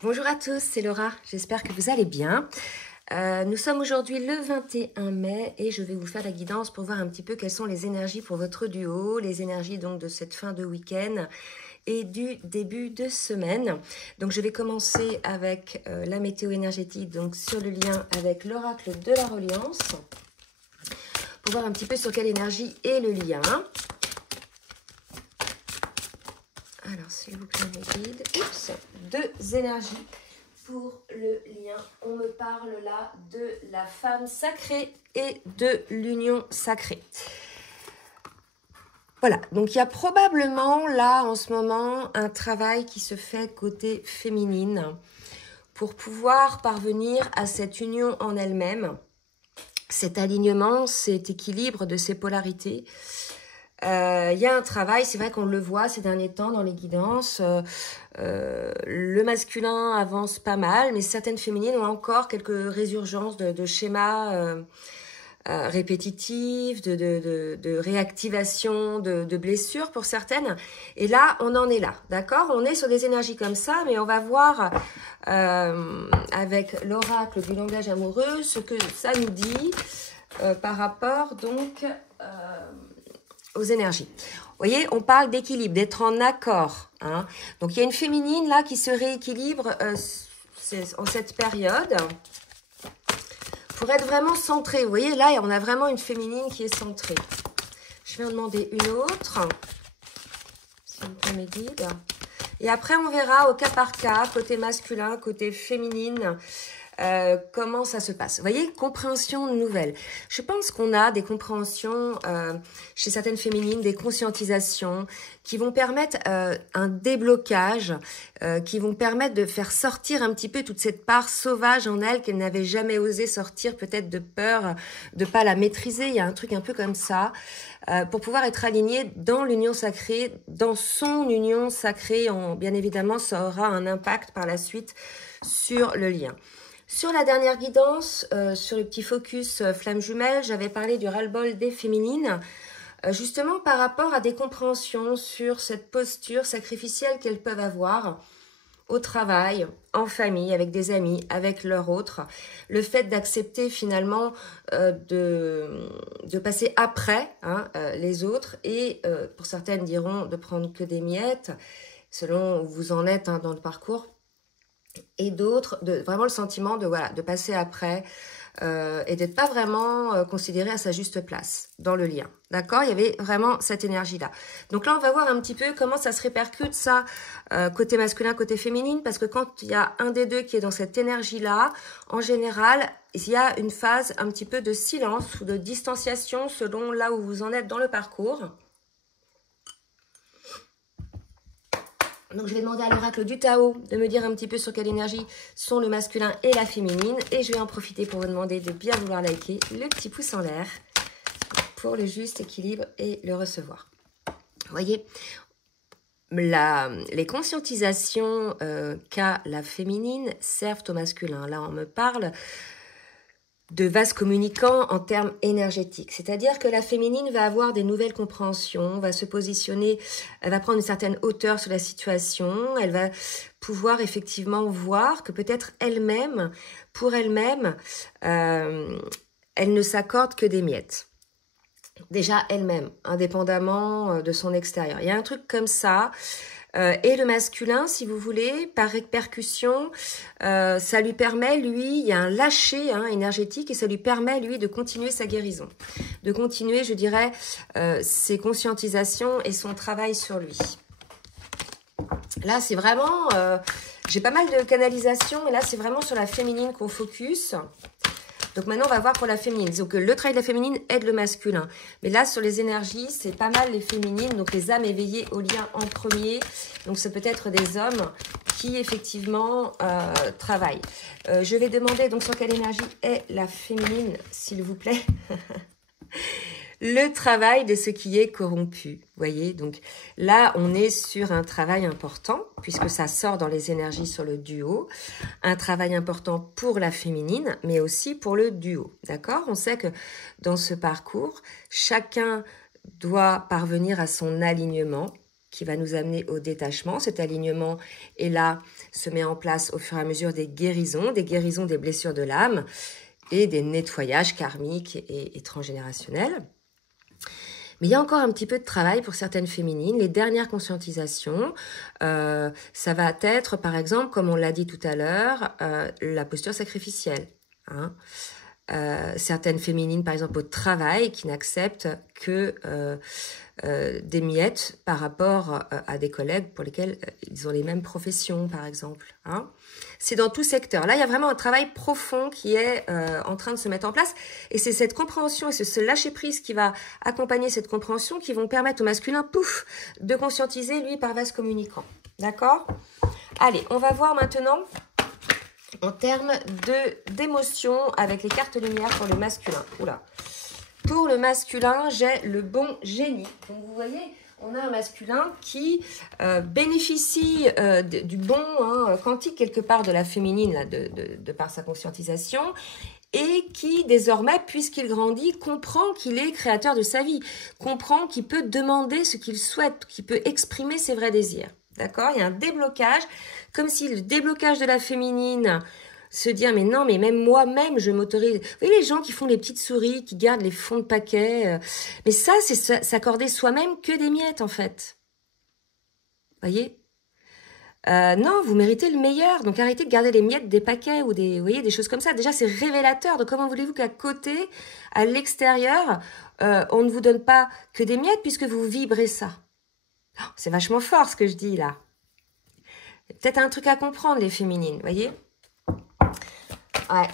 Bonjour à tous, c'est Laura, j'espère que vous allez bien. Nous sommes aujourd'hui le 21 mai et je vais vous faire la guidance pour voir un petit peu quelles sont les énergies pour votre duo, les énergies donc de cette fin de week-end et du début de semaine. Donc je vais commencer avec la météo énergétique, donc sur le lien avec l'oracle de la reliance, pour voir un petit peu sur quelle énergie est le lien. Alors, s'il vous plaît, mes guides. Oups, deux énergies pour le lien. On me parle là de la femme sacrée et de l'union sacrée. Voilà, donc il y a probablement là en ce moment un travail qui se fait côté féminine pour pouvoir parvenir à cette union en elle-même, cet alignement, cet équilibre de ces polarités. Il y a un travail, c'est vrai qu'on le voit ces derniers temps dans les guidances, le masculin avance pas mal, mais certaines féminines ont encore quelques résurgences de schémas répétitifs, de réactivation, de blessures pour certaines. Et là, on en est là, d'accord? On est sur des énergies comme ça, mais on va voir avec l'oracle du langage amoureux ce que ça nous dit par rapport donc aux énergies. Vous voyez, on parle d'équilibre, d'être en accord. Hein. Donc, il y a une féminine là qui se rééquilibre en cette période pour être vraiment centrée. Vous voyez, là, on a vraiment une féminine qui est centrée. Je vais en demander une autre. Si on peut m'aider. Et après, on verra au cas par cas, côté masculin, côté féminine, comment ça se passe. Vous voyez, compréhension nouvelle. Je pense qu'on a des compréhensions chez certaines féminines, des conscientisations qui vont permettre un déblocage, qui vont permettre de faire sortir un petit peu toute cette part sauvage en elles qu'elles n'avaient jamais osé sortir, peut-être de peur de pas la maîtriser. Il y a un truc un peu comme ça, pour pouvoir être alignée dans l'union sacrée, dans son union sacrée. Bien évidemment, ça aura un impact par la suite sur le lien. Sur la dernière guidance, sur le petit focus flamme jumelle, j'avais parlé du ras-le-bol des féminines, justement par rapport à des compréhensions sur cette posture sacrificielle qu'elles peuvent avoir au travail, en famille, avec des amis, avec leurs autres. Le fait d'accepter finalement de passer après les autres et pour certaines diront de prendre que des miettes, selon où vous en êtes dans le parcours. Et d'autres, vraiment le sentiment de passer après et d'être pas vraiment considéré à sa juste place dans le lien. D'accord? Il y avait vraiment cette énergie-là. Donc là, on va voir un petit peu comment ça se répercute, ça, côté masculin, côté féminine, parce que quand il y a un des deux qui est dans cette énergie-là, en général, il y a une phase un petit peu de silence ou de distanciation selon là où vous en êtes dans le parcours. Donc, je vais demander à l'oracle du Tao de me dire un petit peu sur quelle énergie sont le masculin et la féminine. Et je vais en profiter pour vous demander de bien vouloir liker le petit pouce en l'air pour le juste équilibre et le recevoir. Vous voyez, les conscientisations qu'a la féminine servent au masculin. Là, on me parle de vases communicants en termes énergétiques. C'est-à-dire que la féminine va avoir des nouvelles compréhensions, va se positionner, elle va prendre une certaine hauteur sur la situation, elle va pouvoir effectivement voir que peut-être elle-même, pour elle-même, elle ne s'accorde que des miettes. Déjà elle-même, indépendamment de son extérieur. Il y a un truc comme ça. Et le masculin, si vous voulez, par répercussion, ça lui permet, lui, il y a un lâcher énergétique et ça lui permet, lui, de continuer sa guérison. De continuer, je dirais, ses conscientisations et son travail sur lui. Là, c'est vraiment... j'ai pas mal de canalisation et là, c'est vraiment sur la féminine qu'on focus. Donc maintenant, on va voir pour la féminine. Donc le travail de la féminine aide le masculin. Mais là, sur les énergies, c'est pas mal les féminines. Donc les âmes éveillées au lien en premier. Donc c'est peut-être des hommes qui effectivement travaillent. Je vais demander donc sur quelle énergie est la féminine, s'il vous plaît. Le travail de ce qui est corrompu. Vous voyez, donc là, on est sur un travail important, puisque ça sort dans les énergies sur le duo. Un travail important pour la féminine, mais aussi pour le duo. D'accord? On sait que dans ce parcours, chacun doit parvenir à son alignement. qui va nous amener au détachement. Cet alignement est là, se met en place au fur et à mesure des guérisons des blessures de l'âme et des nettoyages karmiques et transgénérationnels. Mais il y a encore un petit peu de travail pour certaines féminines. Les dernières conscientisations, ça va être, par exemple, comme on l'a dit tout à l'heure, la posture sacrificielle. Hein. Certaines féminines, par exemple, au travail, qui n'acceptent que des miettes par rapport à des collègues pour lesquels ils ont les mêmes professions, par exemple. Hein. C'est dans tout secteur. Là, il y a vraiment un travail profond qui est en train de se mettre en place. Et c'est cette compréhension et ce lâcher-prise qui va accompagner cette compréhension qui vont permettre au masculin, pouf, de conscientiser, lui, par vase communicant. D'accord? Allez, on va voir maintenant en termes d'émotion avec les cartes lumière pour le masculin. Oula. Pour le masculin, j'ai le bon génie. Donc, vous voyez, on a un masculin qui bénéficie du bon quantique quelque part de la féminine, là, de par sa conscientisation, et qui désormais, puisqu'il grandit, comprend qu'il est créateur de sa vie, comprend qu'il peut demander ce qu'il souhaite, qu'il peut exprimer ses vrais désirs. D'accord? Il y a un déblocage, comme si le déblocage de la féminine se dire mais non, mais même moi-même je m'autorise. Vous voyez les gens qui font les petites souris, qui gardent les fonds de paquet, mais ça c'est s'accorder soi-même que des miettes en fait. Voyez, non, vous méritez le meilleur, donc arrêtez de garder les miettes des paquets ou des, vous voyez, des choses comme ça. Déjà c'est révélateur de comment voulez-vous qu'à côté, à l'extérieur, on ne vous donne pas que des miettes puisque vous vibrez ça. Oh, c'est vachement fort ce que je dis là. Peut-être un truc à comprendre les féminines, voyez. Ouais.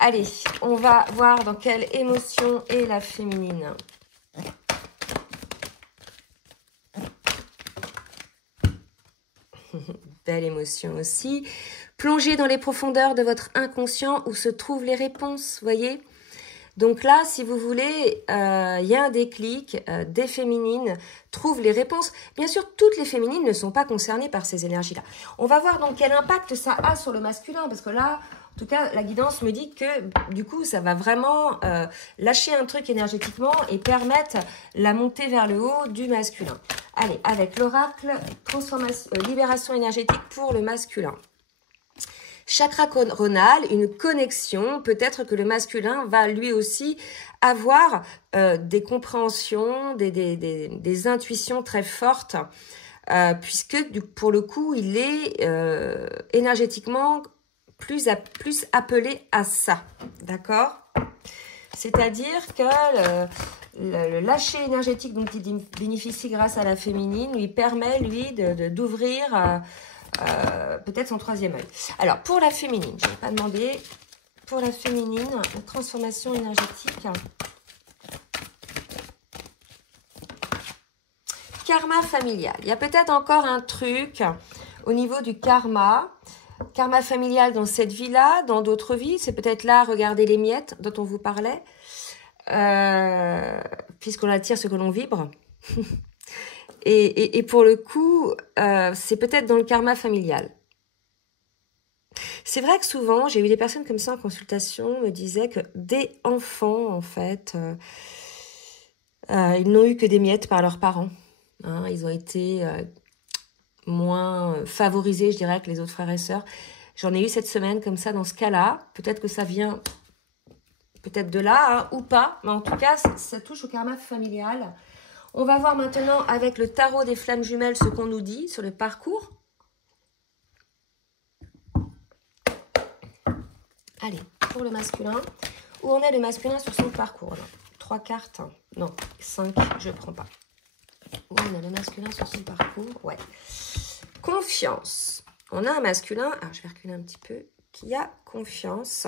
Allez, on va voir dans quelle émotion est la féminine. Belle émotion aussi. Plongez dans les profondeurs de votre inconscient où se trouvent les réponses, voyez. Donc là, si vous voulez, il y a un déclic, des féminines trouvent les réponses. Bien sûr, toutes les féminines ne sont pas concernées par ces énergies-là. On va voir donc quel impact ça a sur le masculin, parce que là, en tout cas, la guidance me dit que du coup, ça va vraiment lâcher un truc énergétiquement et permettre la montée vers le haut du masculin. Allez, avec l'oracle, libération énergétique pour le masculin. Chakra coronal, une connexion, peut-être que le masculin va lui aussi avoir des compréhensions, des intuitions très fortes, puisque pour le coup, il est énergétiquement plus appelé à ça, d'accord? C'est-à-dire que le lâcher énergétique dont il bénéficie grâce à la féminine lui permet, lui, d'ouvrir peut-être son troisième œil. Alors, pour la féminine, je n'ai pas demandé, pour la féminine, la transformation énergétique. Karma familial. Il y a peut-être encore un truc au niveau du karma. Karma familial dans cette vie-là, dans d'autres vies. C'est peut-être là, regardez les miettes dont on vous parlait. Puisqu'on attire ce que l'on vibre. Et pour le coup, c'est peut-être dans le karma familial. C'est vrai que souvent, j'ai eu des personnes comme ça en consultation me disaient que des enfants, en fait, ils n'ont eu que des miettes par leurs parents. Hein, ils ont été moins favorisés, je dirais, que les autres frères et sœurs. J'en ai eu cette semaine comme ça, dans ce cas-là. Peut-être que ça vient peut-être de là, hein, ou pas. Mais en tout cas, ça touche au karma familial. On va voir maintenant avec le tarot des flammes jumelles ce qu'on nous dit sur le parcours. Allez, pour le masculin. Où en est le masculin sur son parcours là? 3 cartes. Non, 5, je ne prends pas. Où on a le masculin sur son parcours? Ouais. Confiance. On a un masculin, alors je vais reculer un petit peu, qui a confiance.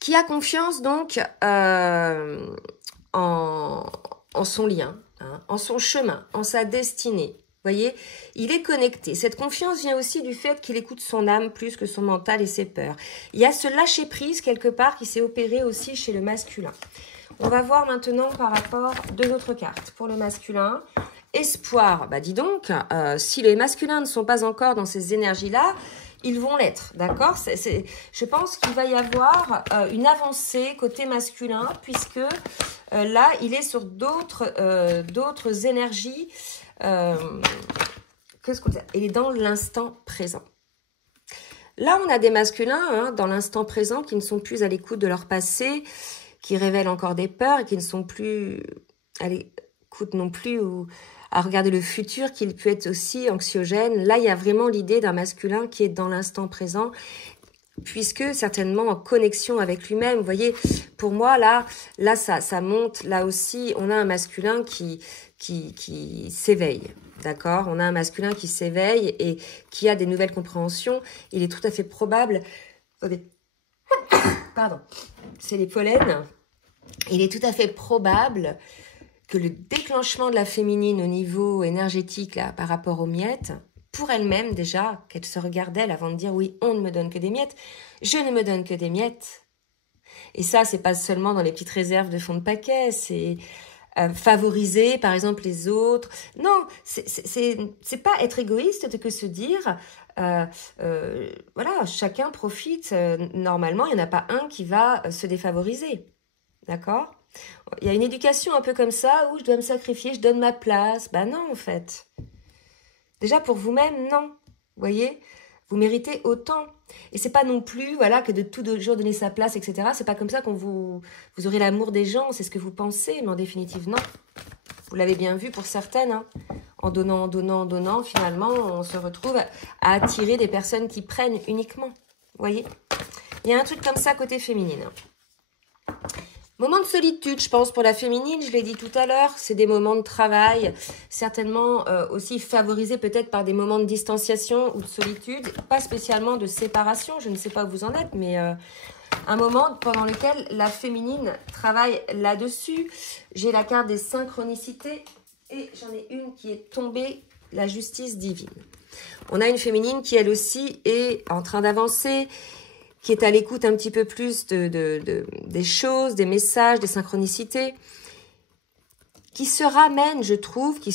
Qui a confiance donc en son lien, hein, en son chemin, en sa destinée. Vous voyez, il est connecté. Cette confiance vient aussi du fait qu'il écoute son âme plus que son mental et ses peurs. Il y a ce lâcher-prise quelque part qui s'est opéré aussi chez le masculin. On va voir maintenant par rapport à 2 autres cartes. Pour le masculin, espoir. Bah dis donc, si les masculins ne sont pas encore dans ces énergies-là, ils vont l'être, d'accord? Je pense qu'il va y avoir une avancée côté masculin, puisque là, il est sur d'autres énergies. Qu'est-ce qu'on dit? Il est dans l'instant présent. Là, on a des masculins hein, dans l'instant présent qui ne sont plus à l'écoute de leur passé, qui révèlent encore des peurs et qui ne sont plus à l'écoute non plus ou à regarder le futur, qui peut être aussi anxiogène. Là, il y a vraiment l'idée d'un masculin qui est dans l'instant présent, puisque certainement en connexion avec lui-même. Vous voyez, pour moi, là ça monte. Là aussi, on a un masculin qui s'éveille. D'accord? On a un masculin qui s'éveille et qui a des nouvelles compréhensions. Il est tout à fait probable... Pardon. C'est les pollens. Il est tout à fait probable que le déclenchement de la féminine au niveau énergétique là, par rapport aux miettes, pour elle-même déjà, qu'elle se regarde elle avant de dire oui, on ne me donne que des miettes, je ne me donne que des miettes. Et ça, c'est pas seulement dans les petites réserves de fond de paquet, c'est favoriser par exemple les autres. Non, c'est pas être égoïste que se dire voilà, chacun profite. Normalement, il n'y en a pas un qui va se défavoriser. D'accord? Il y a une éducation un peu comme ça où je dois me sacrifier, je donne ma place. Ben non, en fait. Déjà pour vous-même, non. Vous voyez? Vous méritez autant. Et c'est pas non plus, voilà, que de tout jour donner sa place, etc. C'est pas comme ça qu'on vous aurez l'amour des gens, c'est ce que vous pensez, mais en définitive, non. Vous l'avez bien vu pour certaines, hein. En donnant, en donnant, en donnant, finalement, on se retrouve à attirer des personnes qui prennent uniquement. Vous voyez? Il y a un truc comme ça côté féminine. Moment de solitude, je pense, pour la féminine, je l'ai dit tout à l'heure, c'est des moments de travail, certainement aussi favorisés peut-être par des moments de distanciation ou de solitude, pas spécialement de séparation, je ne sais pas où vous en êtes, mais un moment pendant lequel la féminine travaille là-dessus. J'ai la carte des synchronicités et j'en ai une qui est tombée, la justice divine. On a une féminine qui, elle aussi, est en train d'avancer, qui est à l'écoute un petit peu plus des choses, des messages, des synchronicités, qui se ramène, je trouve, qui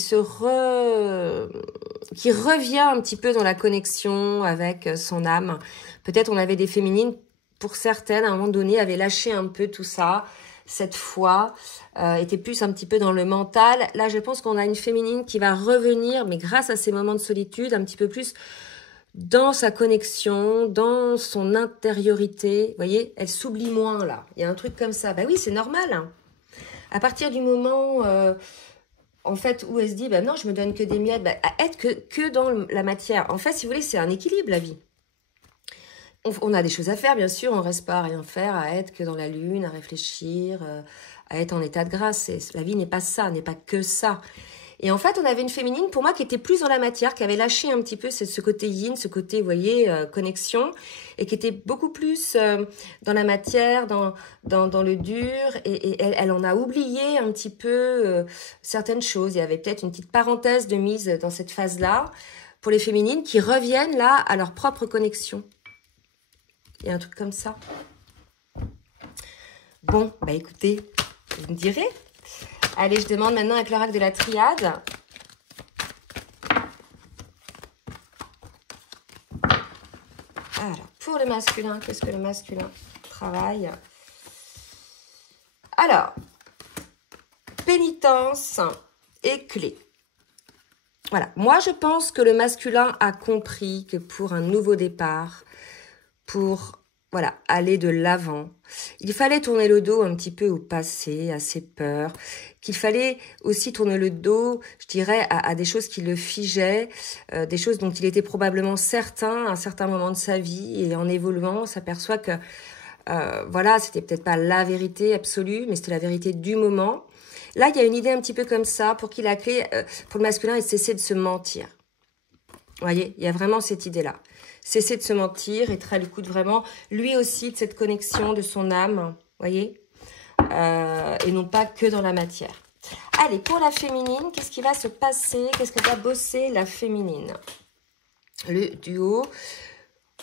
revient un petit peu dans la connexion avec son âme. Peut-être on avait des féminines, pour certaines, à un moment donné, avaient lâché un peu tout ça, cette foi, était plus un petit peu dans le mental. Là, je pense qu'on a une féminine qui va revenir, mais grâce à ces moments de solitude, un petit peu plus dans sa connexion, dans son intériorité. Vous voyez, elle s'oublie moins, là. Il y a un truc comme ça. Ben oui, c'est normal. Hein. À partir du moment, en fait, où elle se dit, ben non, je me donne que des miettes, ben, à être que dans la matière. En fait, si vous voulez, c'est un équilibre, la vie. On a des choses à faire, bien sûr. On ne reste pas à rien faire, à être que dans la lune, à réfléchir, à être en état de grâce. La vie n'est pas ça, n'est pas que ça. Et en fait, on avait une féminine, pour moi, qui était plus dans la matière, qui avait lâché un petit peu ce côté yin, ce côté, vous voyez, connexion, et qui était beaucoup plus dans la matière, dans le dur, et elle en a oublié un petit peu certaines choses. Il y avait peut-être une petite parenthèse de mise dans cette phase-là, pour les féminines, qui reviennent là à leur propre connexion. Il y a un truc comme ça. Bon, bah écoutez, vous me direz. Allez, je demande maintenant avec l'oracle de la triade. Alors, pour le masculin, qu'est-ce que le masculin travaille? Alors, pénitence et clé. Voilà, moi je pense que le masculin a compris que pour un nouveau départ, pour voilà, aller de l'avant, il fallait tourner le dos un petit peu au passé, à ses peurs, qu'il fallait aussi tourner le dos, je dirais, à des choses qui le figeaient, des choses dont il était probablement certain à un certain moment de sa vie, et en évoluant, on s'aperçoit que, voilà, c'était peut-être pas la vérité absolue, mais c'était la vérité du moment. Là, il y a une idée un petit peu comme ça, pour qu'il la clé, pour le masculin, est cesser de se mentir. Vous voyez, il y a vraiment cette idée-là. Cesser de se mentir, être à l'écoute vraiment, lui aussi, de cette connexion de son âme, vous voyez, et non pas que dans la matière. Allez, pour la féminine, qu'est-ce qui va se passer? Qu'est-ce que va bosser la féminine? Le duo.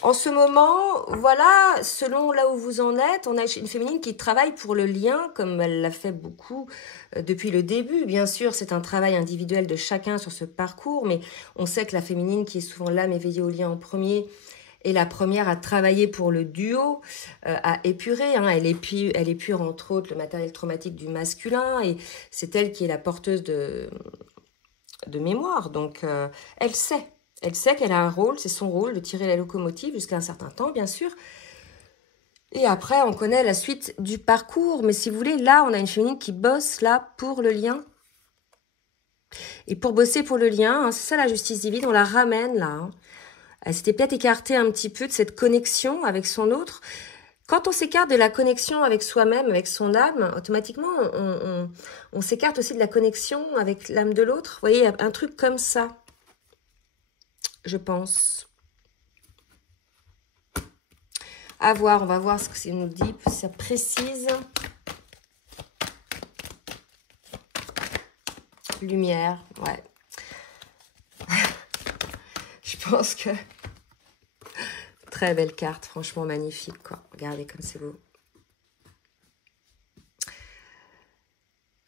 En ce moment, voilà, selon là où vous en êtes, on a une féminine qui travaille pour le lien, comme elle l'a fait beaucoup depuis le début. Bien sûr, c'est un travail individuel de chacun sur ce parcours, mais on sait que la féminine, qui est souvent l'âme éveillée au lien en premier, est la première à travailler pour le duo, à épurer. Hein. Elle épure entre autres le matériel traumatique du masculin et c'est elle qui est la porteuse de mémoire. Donc, elle sait qu'elle a un rôle, c'est son rôle de tirer la locomotive jusqu'à un certain temps, bien sûr. Et après, on connaît la suite du parcours. Mais si vous voulez, là, on a une féminine qui bosse là pour le lien. Et pour bosser pour le lien, hein, c'est ça la justice divine, on la ramène là. Hein. Elle s'était peut-être écartée un petit peu de cette connexion avec son autre. Quand on s'écarte de la connexion avec soi-même, avec son âme, automatiquement, on s'écarte aussi de la connexion avec l'âme de l'autre. Vous voyez, un truc comme ça, je pense. À voir, on va voir ce que ça nous dit, ça précise. Lumière, ouais. Je pense que... Très belle carte, franchement magnifique, quoi. Regardez comme c'est beau.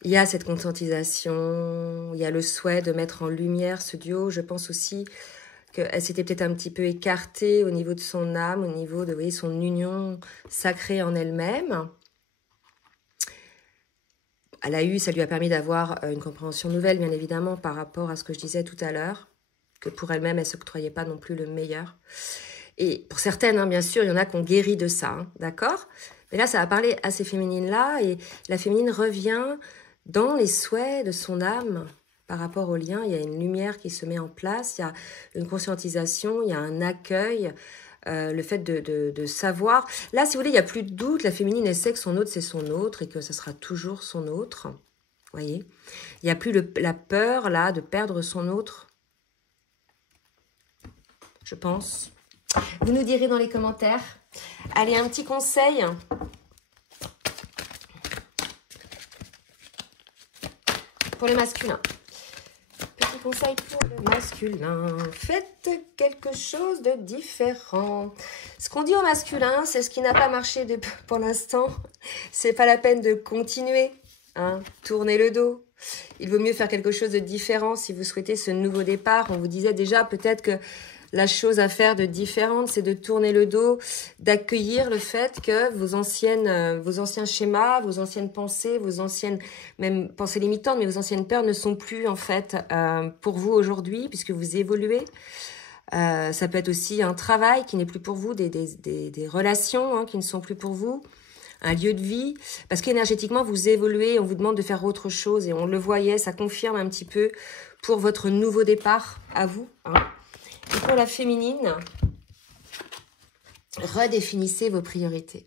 Il y a cette conscientisation, il y a le souhait de mettre en lumière ce duo. Je pense aussi qu'elle s'était peut-être un petit peu écartée au niveau de son âme, au niveau de, vous voyez, son union sacrée en elle-même. Elle a eu, ça lui a permis d'avoir une compréhension nouvelle, bien évidemment, par rapport à ce que je disais tout à l'heure, que pour elle-même, elle ne s'octroyait pas non plus le meilleur. Et pour certaines, hein, bien sûr, il y en a qui ont guéri de ça, hein, d'accord? Mais là, ça va parler à ces féminines-là, et la féminine revient dans les souhaits de son âme par rapport au lien. Il y a une lumière qui se met en place, il y a une conscientisation, il y a un accueil, le fait de savoir. Là, si vous voulez, il n'y a plus de doute. La féminine, elle sait que son autre, c'est son autre et que ce sera toujours son autre. Vous voyez? Il n'y a plus la peur, là, de perdre son autre. Je pense. Vous nous direz dans les commentaires. Allez, un petit conseil. Pour le masculin. Petit conseil pour le masculin. Faites quelque chose de différent. Ce qu'on dit au masculin, c'est ce qui n'a pas marché pour l'instant. C'est pas la peine de continuer. Hein, tournez le dos. Il vaut mieux faire quelque chose de différent si vous souhaitez ce nouveau départ. On vous disait déjà peut-être que la chose à faire de différente, c'est de tourner le dos, d'accueillir le fait que vos anciens schémas, vos anciennes pensées, vos anciennes, même pensées limitantes, mais vos anciennes peurs ne sont plus en fait pour vous aujourd'hui, puisque vous évoluez. Ça peut être aussi un travail qui n'est plus pour vous, des relations hein, qui ne sont plus pour vous, un lieu de vie, parce qu'énergétiquement, vous évoluez, on vous demande de faire autre chose, et on le voyait, ça confirme un petit peu pour votre nouveau départ à vous, hein. Et pour la féminine, redéfinissez vos priorités.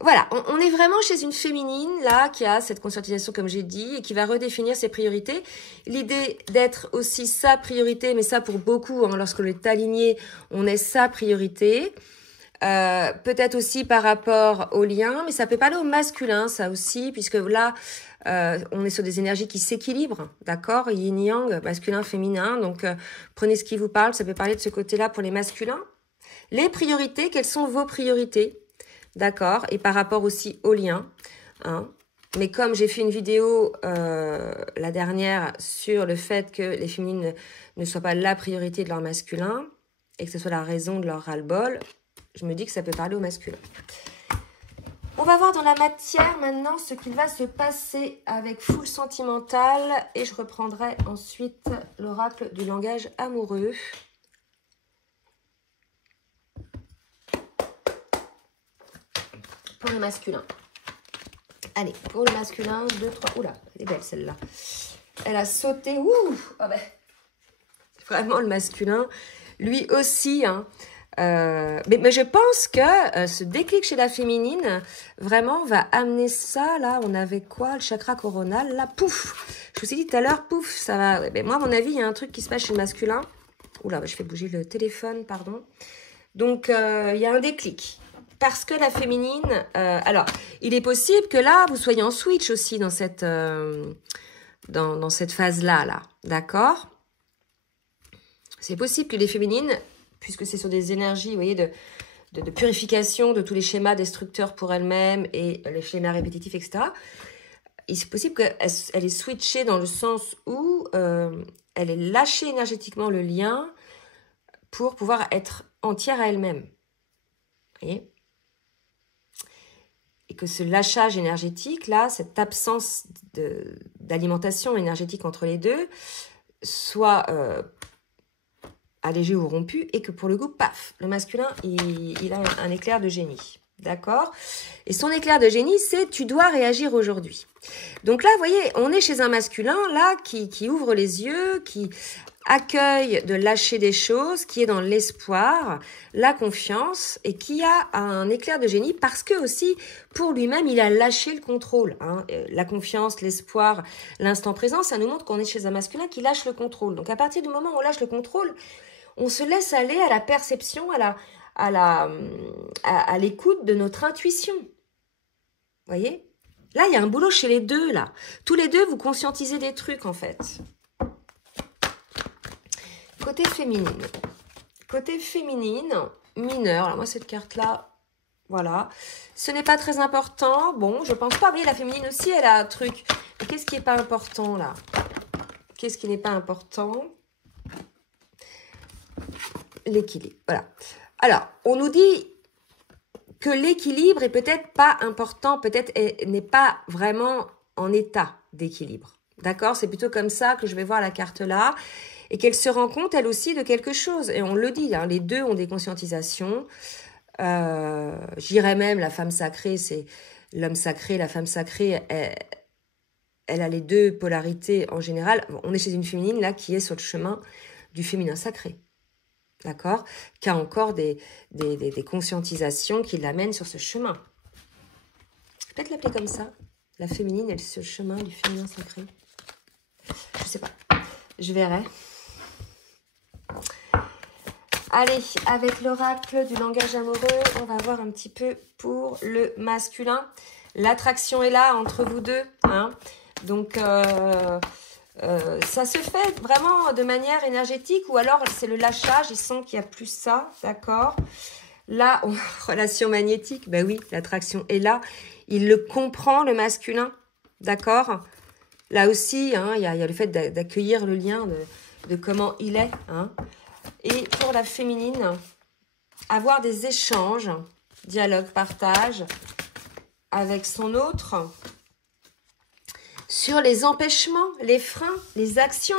Voilà, on est vraiment chez une féminine, là, qui a cette conscientisation, comme j'ai dit, et qui va redéfinir ses priorités. L'idée d'être aussi sa priorité, mais ça pour beaucoup, hein, lorsqu'on est aligné, on est sa priorité. Peut-être aussi par rapport au lien, mais ça peut parler au masculin, ça aussi, puisque là, on est sur des énergies qui s'équilibrent, d'accord? Yin-yang, masculin, féminin, donc prenez ce qui vous parle, ça peut parler de ce côté-là pour les masculins. Les priorités, quelles sont vos priorités? D'accord? Et par rapport aussi au lien, hein? Mais comme j'ai fait une vidéo la dernière sur le fait que les féminines ne soient pas la priorité de leur masculin, et que ce soit la raison de leur ras-le-bol, je me dis que ça peut parler au masculin. On va voir dans la matière maintenant ce qu'il va se passer avec Foule Sentimentale. Et je reprendrai ensuite l'oracle du langage amoureux. Pour le masculin. Allez, pour le masculin, 2, 3. Oula, elle est belle celle-là. Elle a sauté. Ouh, oh ben, c'est vraiment le masculin. Lui aussi, hein. Mais je pense que ce déclic chez la féminine, vraiment, va amener ça, là, on avait quoi, le chakra coronal, là, pouf, je vous ai dit tout à l'heure, pouf, ça va, mais moi, à mon avis, il y a un truc qui se passe chez le masculin, oula, je fais bouger le téléphone, pardon, donc, il y a un déclic, parce que la féminine, alors, il est possible que là, vous soyez en switch aussi dans cette, dans cette phase-là, là, d'accord? C'est possible que les féminines, puisque c'est sur des énergies, vous voyez, de purification de tous les schémas destructeurs pour elle-même et les schémas répétitifs, etc. Et c'est possible qu'elle est switchée dans le sens où elle est lâchée énergétiquement le lien pour pouvoir être entière à elle-même. Vous voyez? Et que ce lâchage énergétique, là, cette absence d'alimentation énergétique entre les deux, soit allégé ou rompu, et que pour le coup, paf, le masculin, il a un éclair de génie. D'accord? Et son éclair de génie, c'est « tu dois réagir aujourd'hui ». Donc là, vous voyez, on est chez un masculin, là, qui ouvre les yeux, qui accueille de lâcher des choses, qui est dans l'espoir, la confiance, et qui a un éclair de génie parce que aussi, pour lui-même, il a lâché le contrôle. Hein. La confiance, l'espoir, l'instant présent, ça nous montre qu'on est chez un masculin qui lâche le contrôle. Donc à partir du moment où on lâche le contrôle, on se laisse aller à la perception, à l'écoute de notre intuition. Vous voyez? Là, il y a un boulot chez les deux, là. Tous les deux, vous conscientisez des trucs, en fait. Côté féminine. Côté féminine, mineure. Alors moi, cette carte-là, voilà. Ce n'est pas très important. Bon, je pense pas. Vous voyez, la féminine aussi, elle a un truc. Mais qu'est-ce qui n'est pas important, là? Qu'est-ce qui n'est pas important? L'équilibre. Voilà. Alors, on nous dit que l'équilibre est peut-être pas important, peut-être n'est pas vraiment en état d'équilibre. D'accord? C'est plutôt comme ça que je vais voir la carte là. Et qu'elle se rend compte, elle aussi, de quelque chose. Et on le dit, hein, les deux ont des conscientisations. J'irais même, la femme sacrée, c'est l'homme sacré, la femme sacrée, elle a les deux polarités en général. On est chez une féminine, là, qui est sur le chemin du féminin sacré. D'accord? Qui a encore des conscientisations qui l'amènent sur ce chemin. Peut-être l'appeler comme ça. La féminine, elle est sur le chemin du féminin sacré. Je sais pas. Je verrai. Allez, avec l'oracle du langage amoureux, on va voir un petit peu pour le masculin. L'attraction est là entre vous deux. Hein. Donc, ça se fait vraiment de manière énergétique ou alors c'est le lâchage. Ils sentent qu'il n'y a plus ça, d'accord? Là, relation magnétique, ben oui, l'attraction est là. Il le comprend, le masculin, d'accord? Là aussi, hein, il y a le fait d'accueillir le lien de comment il est. Hein. Et pour la féminine, avoir des échanges, dialogue, partage avec son autre sur les empêchements, les freins, les actions.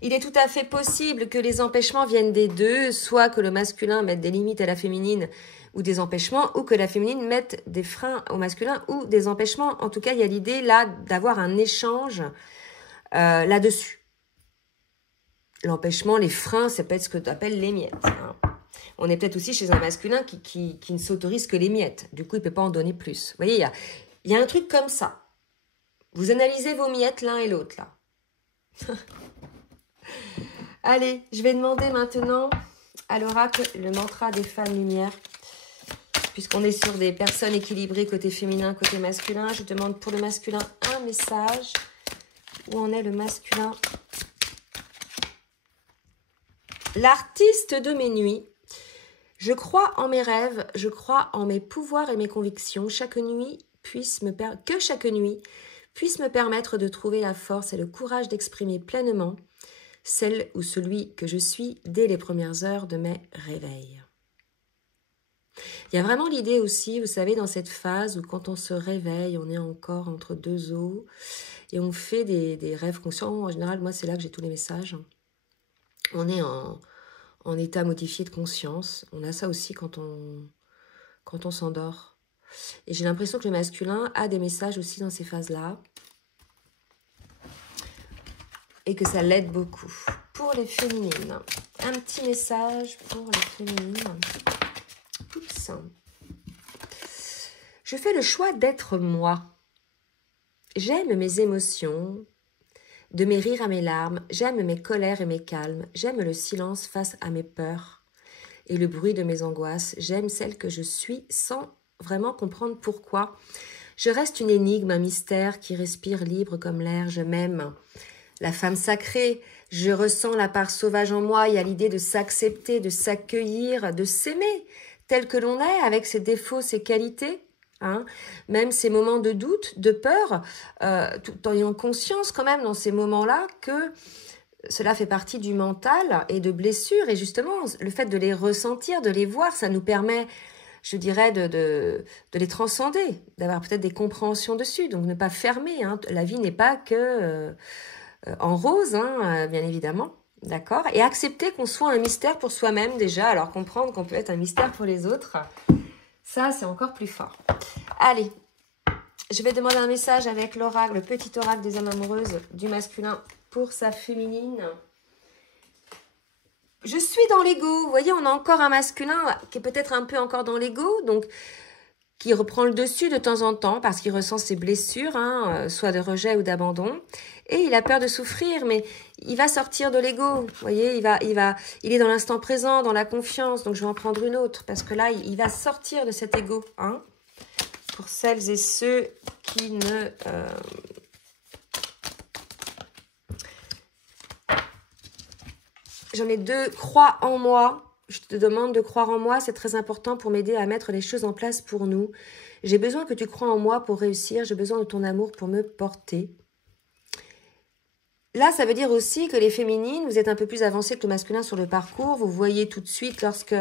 Il est tout à fait possible que les empêchements viennent des deux, soit que le masculin mette des limites à la féminine ou des empêchements, ou que la féminine mette des freins au masculin ou des empêchements. En tout cas, il y a l'idée là d'avoir un échange là-dessus. L'empêchement, les freins, ça peut être ce que tu appelles les miettes. Hein. On est peut-être aussi chez un masculin qui ne s'autorise que les miettes. Du coup, il ne peut pas en donner plus. Vous voyez, il y a un truc comme ça. Vous analysez vos miettes l'un et l'autre, là. Allez, je vais demander maintenant à l'oracle le mantra des femmes lumière. Puisqu'on est sur des personnes équilibrées côté féminin, côté masculin. Je demande pour le masculin un message. Où en est le masculin? L'artiste de mes nuits. Je crois en mes rêves, je crois en mes pouvoirs et mes convictions. Que chaque nuit puisse me permettre de trouver la force et le courage d'exprimer pleinement celle ou celui que je suis dès les premières heures de mes réveils. Il y a vraiment l'idée aussi, vous savez, dans cette phase où quand on se réveille, on est encore entre deux eaux et on fait des rêves conscients. En général, moi, c'est là que j'ai tous les messages. On est en état modifié de conscience. On a ça aussi quand on s'endort. Et j'ai l'impression que le masculin a des messages aussi dans ces phases-là. Et que ça l'aide beaucoup. Pour les féminines, un petit message pour les féminines. Oups. Je fais le choix d'être moi. J'aime mes émotions, de mes rires à mes larmes, j'aime mes colères et mes calmes, j'aime le silence face à mes peurs et le bruit de mes angoisses, j'aime celle que je suis sans vraiment comprendre pourquoi. Je reste une énigme, un mystère qui respire libre comme l'air, je m'aime. La femme sacrée, je ressens la part sauvage en moi, il y a l'idée de s'accepter, de s'accueillir, de s'aimer tel que l'on est, avec ses défauts, ses qualités. Hein, même ces moments de doute, de peur, tout en ayant conscience quand même dans ces moments-là que cela fait partie du mental et de blessures. Et justement, le fait de les ressentir, de les voir, ça nous permet je dirais, de les transcender, d'avoir peut-être des compréhensions dessus. Donc, ne pas fermer. Hein. La vie n'est pas que en rose, hein, bien évidemment. D'accord? Et accepter qu'on soit un mystère pour soi-même déjà. Alors, comprendre qu'on peut être un mystère pour les autres, ça, c'est encore plus fort. Allez, je vais demander un message avec l'oracle, le petit oracle des âmes amoureuses du masculin pour sa féminine. Je suis dans l'ego. Vous voyez, on a encore un masculin qui est peut-être un peu encore dans l'ego, donc qui reprend le dessus de temps en temps parce qu'il ressent ses blessures, hein, soit de rejet ou d'abandon. Et il a peur de souffrir, mais il va sortir de l'ego. Vous voyez, il est dans l'instant présent, dans la confiance. Donc, je vais en prendre une autre parce que là, il va sortir de cet ego. Hein, pour celles et ceux qui ne... J'en ai deux. Crois en moi. Je te demande de croire en moi, c'est très important pour m'aider à mettre les choses en place pour nous. J'ai besoin que tu crois en moi pour réussir, j'ai besoin de ton amour pour me porter. Là, ça veut dire aussi que les féminines, vous êtes un peu plus avancées que le masculin sur le parcours. Vous voyez tout de suite lorsque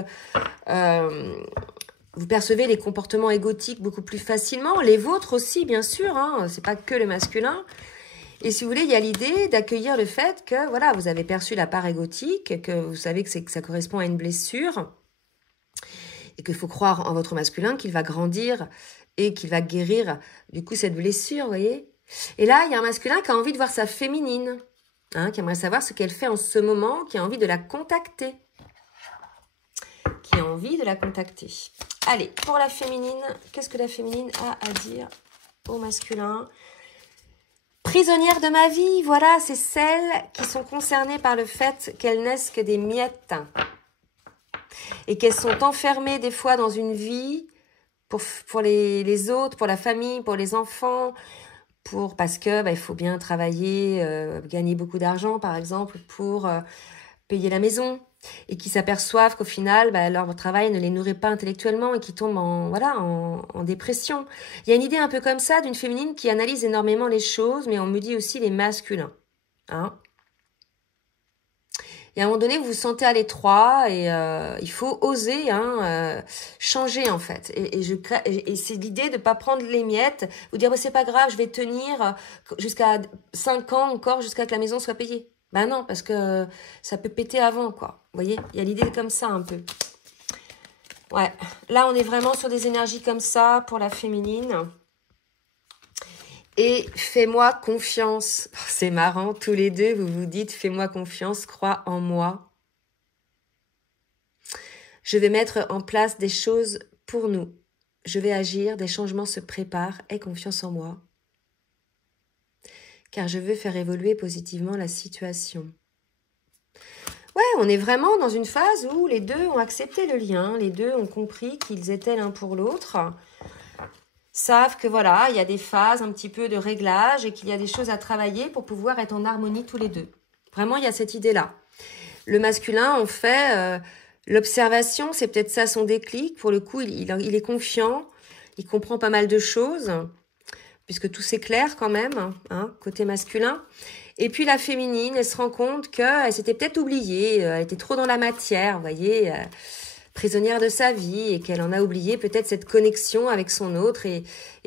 vous percevez les comportements égotiques beaucoup plus facilement. Les vôtres aussi, bien sûr, hein, c'est pas que le masculin. Et si vous voulez, il y a l'idée d'accueillir le fait que, voilà, vous avez perçu la part égotique, que vous savez que ça correspond à une blessure, et qu'il faut croire en votre masculin, qu'il va grandir et qu'il va guérir, du coup, cette blessure, vous voyez. Et là, il y a un masculin qui a envie de voir sa féminine, hein, qui aimerait savoir ce qu'elle fait en ce moment, qui a envie de la contacter. Allez, pour la féminine, qu'est-ce que la féminine a à dire au masculin ? Prisonnières de ma vie, voilà, c'est celles qui sont concernées par le fait qu'elles naissent que des miettes et qu'elles sont enfermées des fois dans une vie pour les autres, pour la famille, pour les enfants, parce que il faut bien travailler, gagner beaucoup d'argent par exemple pour payer la maison. Et qui s'aperçoivent qu'au final, leur travail ne les nourrit pas intellectuellement et qui tombent en dépression. Il y a une idée un peu comme ça d'une féminine qui analyse énormément les choses, mais on me dit aussi les masculins. Hein, et à un moment donné, vous vous sentez à l'étroit et il faut oser changer en fait. Et c'est l'idée de ne pas prendre les miettes, vous dire c'est pas grave, je vais tenir jusqu'à 5 ans encore, jusqu'à que la maison soit payée. Ben non, parce que ça peut péter avant, quoi. Vous voyez, il y a l'idée comme ça, un peu. Ouais, là, on est vraiment sur des énergies comme ça, pour la féminine. Et fais-moi confiance. C'est marrant, tous les deux, vous vous dites, fais-moi confiance, crois en moi. Je vais mettre en place des choses pour nous. Je vais agir, des changements se préparent, aie confiance en moi. Car je veux faire évoluer positivement la situation. Ouais, on est vraiment dans une phase où les deux ont accepté le lien, les deux ont compris qu'ils étaient l'un pour l'autre, savent que voilà, il y a des phases un petit peu de réglage et qu'il y a des choses à travailler pour pouvoir être en harmonie tous les deux. Vraiment, il y a cette idée-là. Le masculin, on fait l'observation, c'est peut-être ça son déclic. Pour le coup, il est confiant, il comprend pas mal de choses, puisque tout s'éclaire quand même, hein, côté masculin. Et puis la féminine, elle se rend compte qu'elle s'était peut-être oubliée, elle était trop dans la matière, vous voyez, prisonnière de sa vie, et qu'elle en a oublié peut-être cette connexion avec son autre et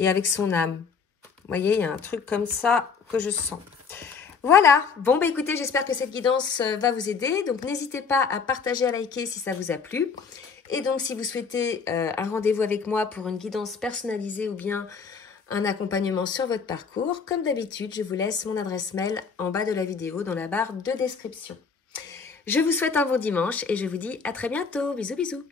avec son âme. Vous voyez, il y a un truc comme ça que je sens. Voilà, bon écoutez, j'espère que cette guidance va vous aider. Donc n'hésitez pas à partager, à liker si ça vous a plu. Et donc si vous souhaitez un rendez-vous avec moi pour une guidance personnalisée ou bien un accompagnement sur votre parcours, comme d'habitude, je vous laisse mon adresse mail en bas de la vidéo dans la barre de description. Je vous souhaite un bon dimanche et je vous dis à très bientôt. Bisous bisous.